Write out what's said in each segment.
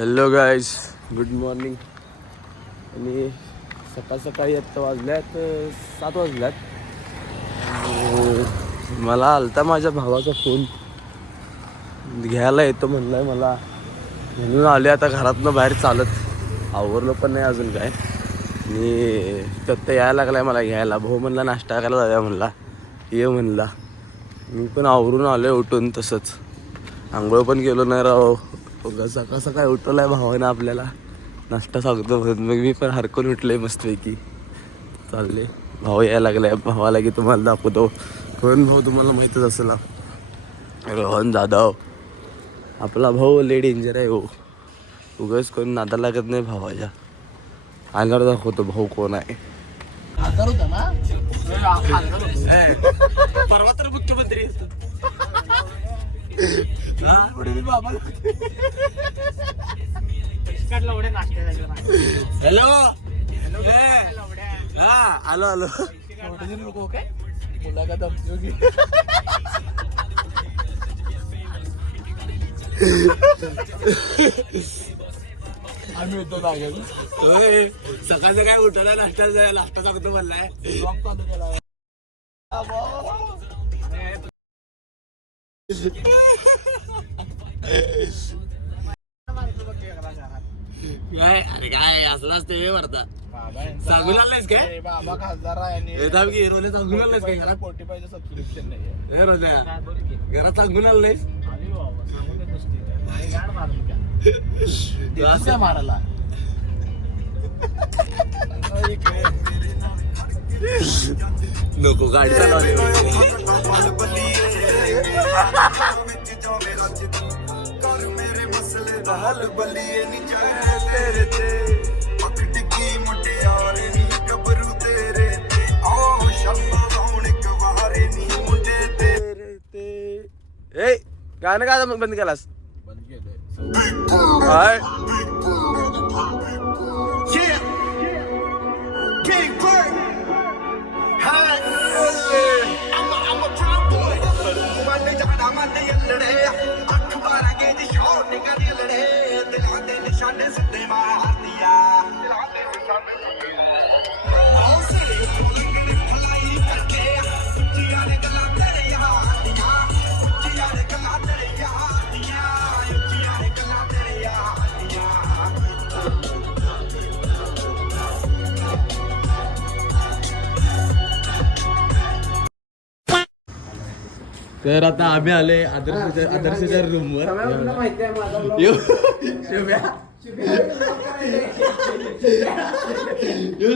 Hello guys, good morning. आणि सकाळी आत्ता वाजल्यात 7 वाजल्यात. मला आलता माझ्या भावाचा फोन, घ्यायला येतो म्हणलाय मला, म्हणून आले आता घरातनं बाहेर चालत. आवरलं पण नाही अजून काय. आणि त्यात यायला लागलाय मला घ्यायला. भाऊ म्हणला नाश्ता करायला जाऊया म्हणला, ये म्हणला. मी पण आवरून आलोय उठून. तसंच आंघोळ पण गेलो नाही राव. सकाळ उठवलाय भावानं आपल्याला, नाश्ता सांगतो. मग मी पण हरकून उठलोय मस्तपैकी. चालले भाऊ यायला लागलाय. भावाला की तुम्हाला दाखवतो. कोण भाऊ तुम्हाला माहीतच असेल, रोहन जाधव. आपला भाऊ लय डेंजर आहे हो. उगाच कोण नादा लागत नाही भावाच्या. आल्यावर दाखवतो भाऊ कोण आहे. आजार होता ना परवा तर मुख्यमंत्री हॅलो. हा आलो आलो. मुलाखत आम्ही येतो लागेल. सकाळचं काय उठायला नाश्ता सांगतो म्हणलाय. काय अरे काय असलाच ते वाटता. सांगून आलायस काय? बाबा खासदार आहे सांगून आलायस काय घरात? कोटी पाहिजे सबस्क्रिप्शन नाही. रोल्या घरात सांगून आलं नाहीस? मारायला नको गाडी चालवली. ए गाणं का मग बंद केलास? बंद केलंय. तर आता आम्ही आले आदर्शच्या रूमवर.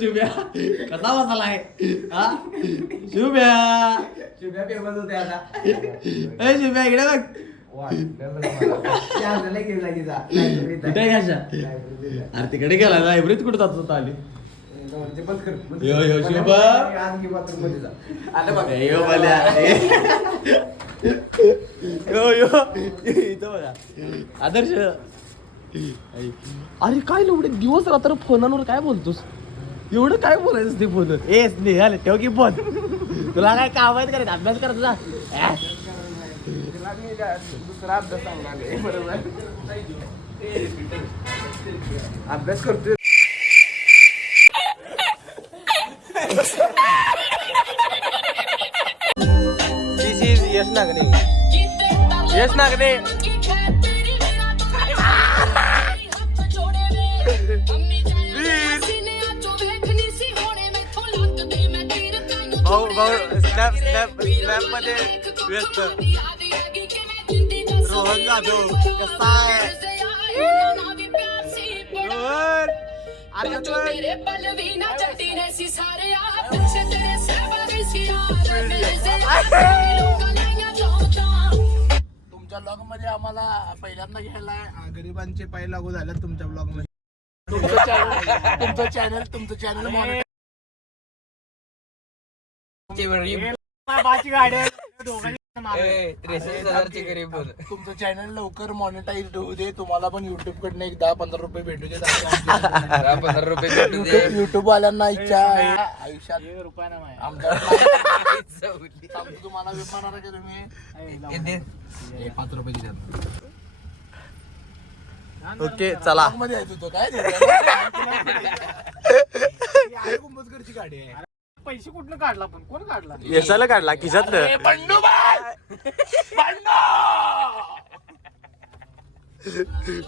शुभ्या कसा बसलाय? शुभ्या फेमस होते आता. शुभ्या इकडे बघ. कुठे घ्यायच्या? अरे तिकडे गेला लायब्ररीत. कुठे जात होता? आली यो यो शुभा यो यो इथं बघा आदर्श. अरे काय एवढे दिवस रात्र फोनावर काय बोलतोस? एवढं काय बोलायचं ते फोन? ए स्नेहल ठेव की फोन. तुला काय काम आहेत करायचं? अभ्यास करत जा. दुसरा अभ्यास बरोबर अभ्यास करतोय. This is Yash Nagane. Yash Nagane. Snap मध्ये व्यस्त. रोहन जाधव कसा आहे? रोहन तुमच्या ब्लॉग मध्ये आम्हाला पहिल्यांदा घ्यायला गरिबांचे पाय लागू झाले तुमच्या ब्लॉग मध्ये. तुमचं चॅनल तुमचं चॅनल लवकर मॉनिटाईज होऊ दे. तुम्हाला पण युट्यूब कडनं एक 10-15 रुपये भेटू दे. 15 रुपये भेटू दे. युट्यूब वाल्यांना इच्छा आहे आयुष्यात आमच्या तुम्हाला विमानाला का तुम्ही 5 रुपये दिले. ओके चला. मध्ये आहे तू काय कुंभोजकरची गाडी आहे. पैसे कुठनं काढला पण कोण काढला यशाला काढला खिशात. बंडू बाय बंडू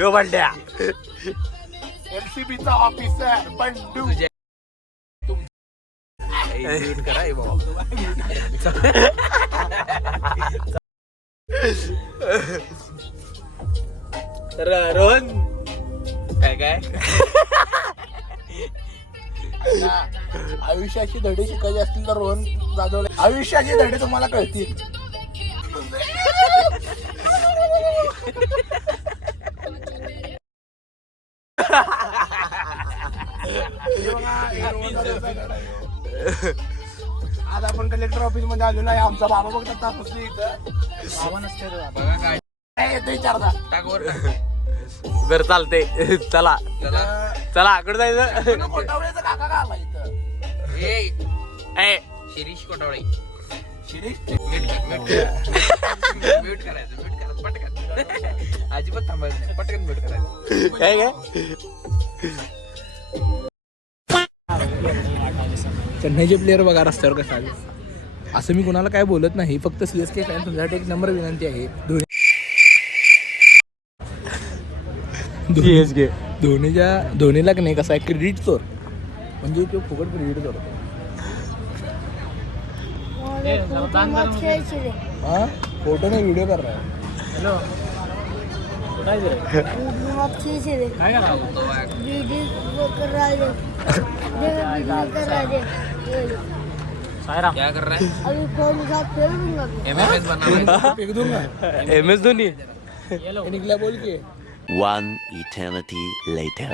यो बंड्या. एमसीबीचा ऑफिसर बंडू. रोहन काय आयुष्याची धडे शिकायचे असतील तर रोहन जाधव. आयुष्याचे धडे तुम्हाला कळतील. आज आपण कलेक्टर ऑफिस मध्ये आलो नाही. आमचा बाबा बघ तपासली इथं. बाबा नसते रे बाबा. बघा काय काय येतो विचारता. टाक वर बर चालते. चला चला कुठं जायचं. कोटावळ्याचा काका का आला इथं. ए शिरीष कोटावळे शिरीष म्यूट करायचं पटकन अजिबात थांबायचं नाही पटकन म्यूट करायचं. काय काय चेन्नईचे प्लेअर बघा रस्त्यावर कसं आले. असं मी कोणाला काय बोलत नाही. फक्त सीएसके फॅन तुमच्यासाठी एक नंबर विनंती आहे. धोनीला की नाही कसा आहे क्रेडिट चोर म्हणजे तो फुकट क्रेडिट चोरतो. हा फोटो नाही व्हिडिओ कर रहा है. हॅलो काय काय सायराम क्या कर रहा है अभी फोन का फेर दूंगा मैं। एमएमएस बना फेक दूंगा. MS धोनी. ये निकला बोल के. One eternity later.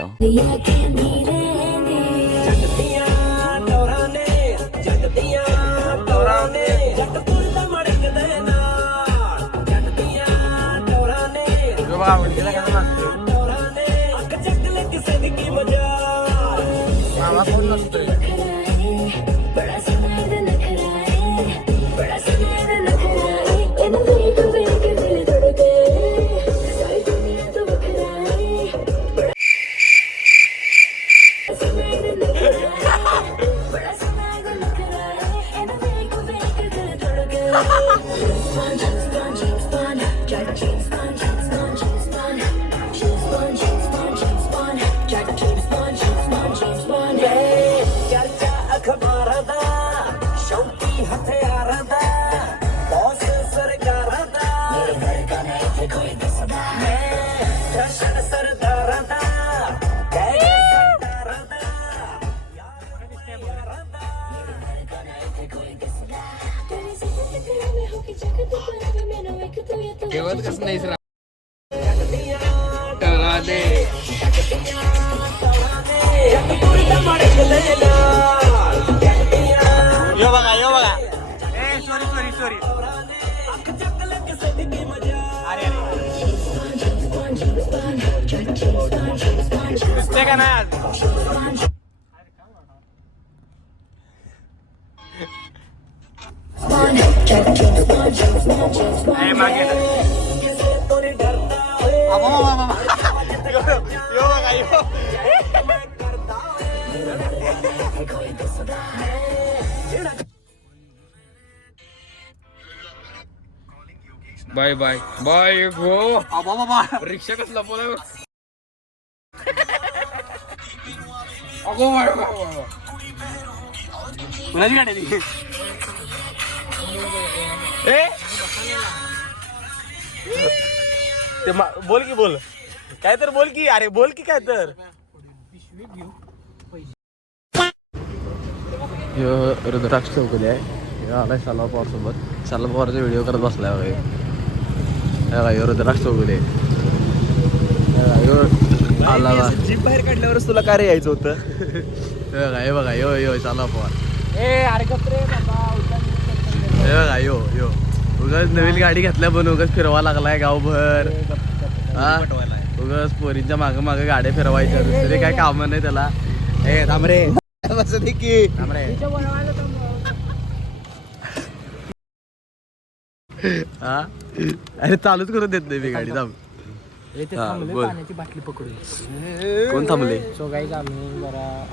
मामा कोण नसतोय. बड़ा सुनार नखराए बड़ा सुनार नखराए इन दिल को देख दिल धड़के सारी दुनिया तो बखराए बड़ा सुनार नखराए बड़ा सुनार नखराए इन दिल को देख दिल धड़के James Bond James Bond James Bond James Bond James Bond James Bond James Bond James Bond James Bond James Bond चर्चा अखबारां दा शौकी हथियारां दा बॉस सरकारां दा मेरे घर का नहीं थे कोई दिसदा मैं दर्शन सरदारां दा गए सरदारां दा यारां दा मेरे घर का नहीं थे कोई दिसदा तेरी जिंदगी तेरे में होके जगत पर मैंने एक तू ये तू ठेवत कसं नाहीस रा टळा दे यो बघा यो बघा. सॉरी दिसते का नाही आज ए, मागे ये. यो बघा यो. बाय बाय बाय गो बाबा रिक्षा कसला बोला अगो बाय बाय कुणाची गाडी आहे ती? ए ते बोल की बोल काय तर बोल की. अरे बोल की काय तर. ह्यो रुद्राक्ष चौकली आहे. ह्यो आलाय साला पवार सोबत. साला पवारचा व्हिडिओ करत बसलाय बघा. ह्यो रुद्राक्ष चौकली आहे. ह्यो आला बा. जीप बाहेर काढल्यावरच तुला काय रे यायचं होतं. हे बघा यो यो साला पवार. ए अरे कपडे बाबा हे बघा यो यो उगाच नवीन गाडी घेतल्या पण उगाच फिरवा लागलाय गावभर. हा उगाच पोरींच्या मागे मागे गाड्या फिरवायच्या. दुसरे काय काम नाही त्याला. ए थांब रे बस दे की. थांब रे. हा अरे चालूच करून देत नाही मी गाडी. थांब ते हा, थांबले बोल. पाण्याची बाटली पकडून. कोण थांबले? सो गाईज आम्ही जरा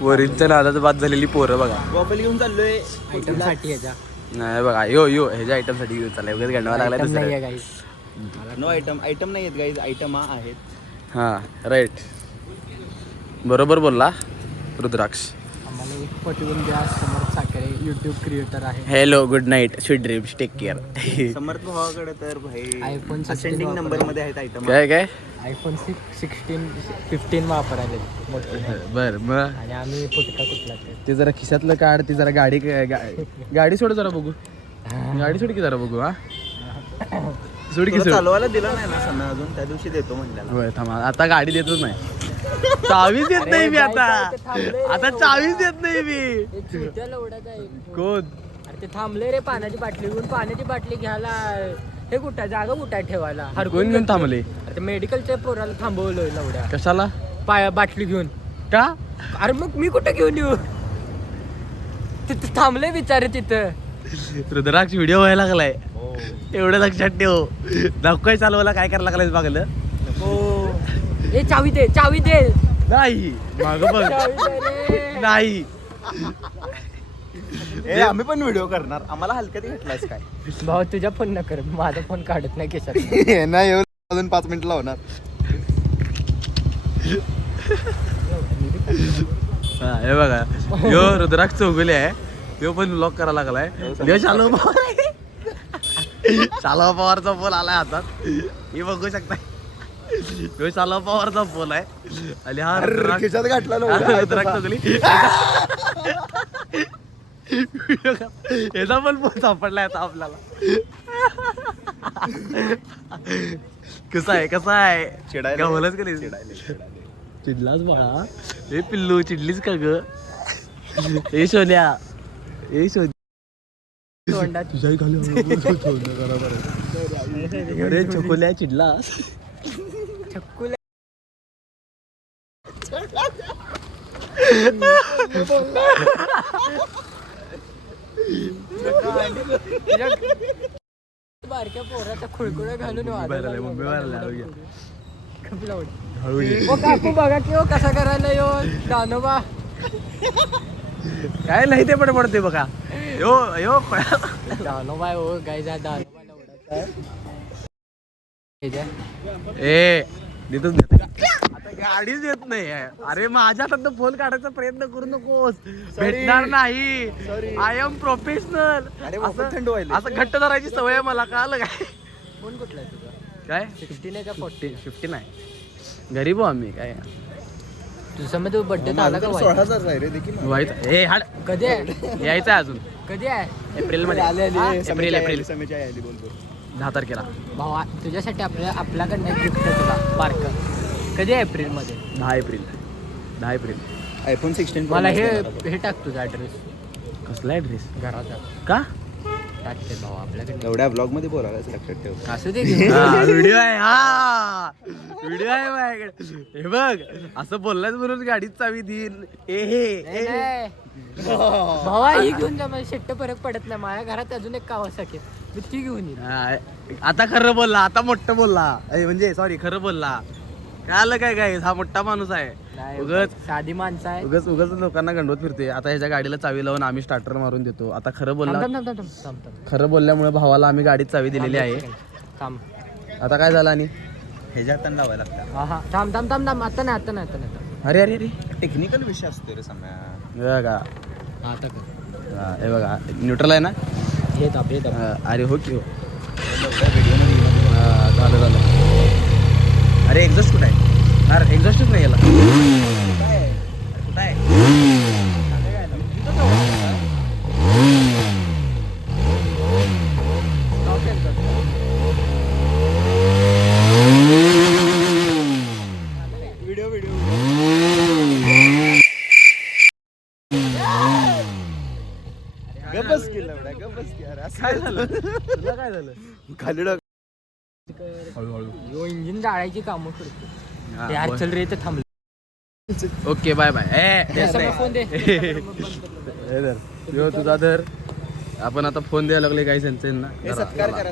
वरीलच्या नादात बाद झालेली पोरं बघा. वापल घेऊन चाललोय आयटम साठी याच्या नाही बघा यो ह्याच्या आयटम साठी घेऊन चाललाय वगैरे गंडवा लागलाय आयटम दुसऱ्या. नाही गाईज. नो आयटम नाही आहेत गाईज आयटम आहेत. हा राईट बरोबर बोलला रुद्राक्ष. आम्हाला एक पटवून द्या. समर्थ साखरे युट्यूब क्रिएटर आहे. Hello good night sweet dreams take care. Samarth भावाकडे तर भाई iPhone 16 असेंडिंग नंबर मध्ये आहेत आयटम. काय आयफोन 15 वापरायले मोठे. बर मग आणि आम्ही फुटका कुठला ते जरा खिशातलं काढ. ती जरा गाडी सोड जरा बघू. गाडी सोड की जरा बघू. हा सोड की सोड. चालवायला दिला नाही ना सण अजून त्या दिवशी देतो म्हणल्याला. होय थांबा आता गाडी देतच नाही. चावीच देत नाही मी आता चावीच देत नाही मी. छोट्या लवड्याचा कोण अरे ते थांबले रे पाण्याची बाटली घेऊन. पाण्याची बाटली घ्यायला हे कुठं जागा कुठं ठेवायला कोण घेऊन थांबले? अरे ते मेडिकलच्या पोराला थांबवलोय लवड्या कशाला? बाटली घेऊन. का? अरे मग मी कुठं घेऊन येऊ? तिथं थांबले बिचारे तिथं. रुद्राक्ष व्हिडिओ व्हायला लागलाय एवढं लक्षात ठेव. दाखवाय चालवायला काय करायला लागलाय बघलं. ए चावी दे चावी दे. नाही माग बघ. चावी दे रे. नाही आम्ही पण व्हिडिओ करणार. आम्हाला हलक्यात घेतलायस काय? भाऊ तुझ्या फोन न कर. माझा फोन काढत नाही केसात. नाही अजून 5 मिनिट लावणार. हा, हे बघा यो रुद्राक्ष चौगुले आहे. यो पण ब्लॉक करायला लागलाय. यो शालो पवार आहे. शालो पवारचा फोन आलाय हातात. हे बघू शकता. यो शालो पवारचा फोन आहे आणि हा रुद्राक्ष खिशात घातला रुद्राक्ष चौगुले याचा पण फोन सापडलाय आता आपल्याला. कसा आहे चिडायला. बोलच का नाही? चिडलाच बाळा. हे पिल्लू चिडलीच का ग? हे सोन्या हे सोन्या तोंडात तुझ्याही खाली अरे चकोल्या चिडलास. छक्कूला बारक्या पोराचा खुळकुळा घालून मुंबई हळू ये. ओ काकू बघा की ओ कसा करायला यो दानोबा. काय नाही ते पण पडते बघा. यो यो दानोबा ओ गाय जा दानोबा लवडाचा. ए देतच नाही. आता गाडीच देत नाही. अरे माझ्या हातात फोन काढायचा प्रयत्न करू नकोस. भेटणार नाही. I am professional. अरे वापस थंड व्हायला. असं घट्ट धरायची सवय आहे मला. कळलं काय? फोन कुठला आहे तुझा? काय 16 आहे का 14? 15 आहे. गरीब हो आम्ही काय तुझा मध्ये बर्थडे आला का? 16,000 आहे रे देखील. व्हायचं. ए हाड कधी आहे? यायचं आहे अजून कधी आहे? एप्रिल मध्ये. एप्रिल एप्रिल 10 तारखेला. भावा तुझ्यासाठी आपल्याकडनं एक गिफ्ट आहे तुला बारकं. कधी आहे एप्रिल मध्ये? 10 एप्रिल. 10 एप्रिल. आयफोन 16 मला हे टाक तुझा ॲड्रेस कसला ऍड्रेस? घराचा का? टाकते भावा आपल्याकडे. एवढ्या ब्लॉग मध्ये बोलायला लक्षात ठेव. असं दे व्हिडिओ आहे. हा व्हिडिओ आहे माझ्याकडे. हे बघ असं बोललाच म्हणून गाडीत चावी देईल. ए भावा ही घेऊन जा. मला शेट्ट फरक पडत नाही. माझ्या घरात अजून एक कावासाकी मी ती घेऊन येईन. आता खरं बोलला. आता मोठं बोलला. म्हणजे सॉरी खरं बोलला. काय आलं काय हा मोठा माणूस आहे. उगच साधी माणसं आहे. उगच उगच लोकांना गंडवत फिरते. आता ह्याच्या गाडीला चावी लावून आम्ही स्टार्टर मारून देतो. आता खरं बोलला. खरं बोलल्यामुळे भावाला आम्ही गाडीत चावी दिलेली आहे. थांब आता काय झालं आणि ह्याच्या हाताने लावायला लागतात. हा हा थांब थांब थांब थांब. आता नाही आता नाही आता नाही. अरे अरे अरे टेक्निकल विषय असतो रे सम्या. हे बघा. आता कर. हे बघा न्यूट्रल आहे ना. हे दाब हे दाब. अरे हो की हो. झालं. अरे एक्झॉस्ट कुठं आहे? अरे एक्झॉस्टच नाही याला. कुठं आहे? गप्पच केलं एवढ्या गप्पच केलं. काय झालं? तुला काय झालं? खाली हळूहळू. यो इंजिन जाळायची कामं करतो. हा, यार चल रे ते थांबले. Okay bye bye. फोन दे. हे धर. यो तुझा धर. आपण आता फोन द्यायला लागले काही त्यांना सत्कार करा.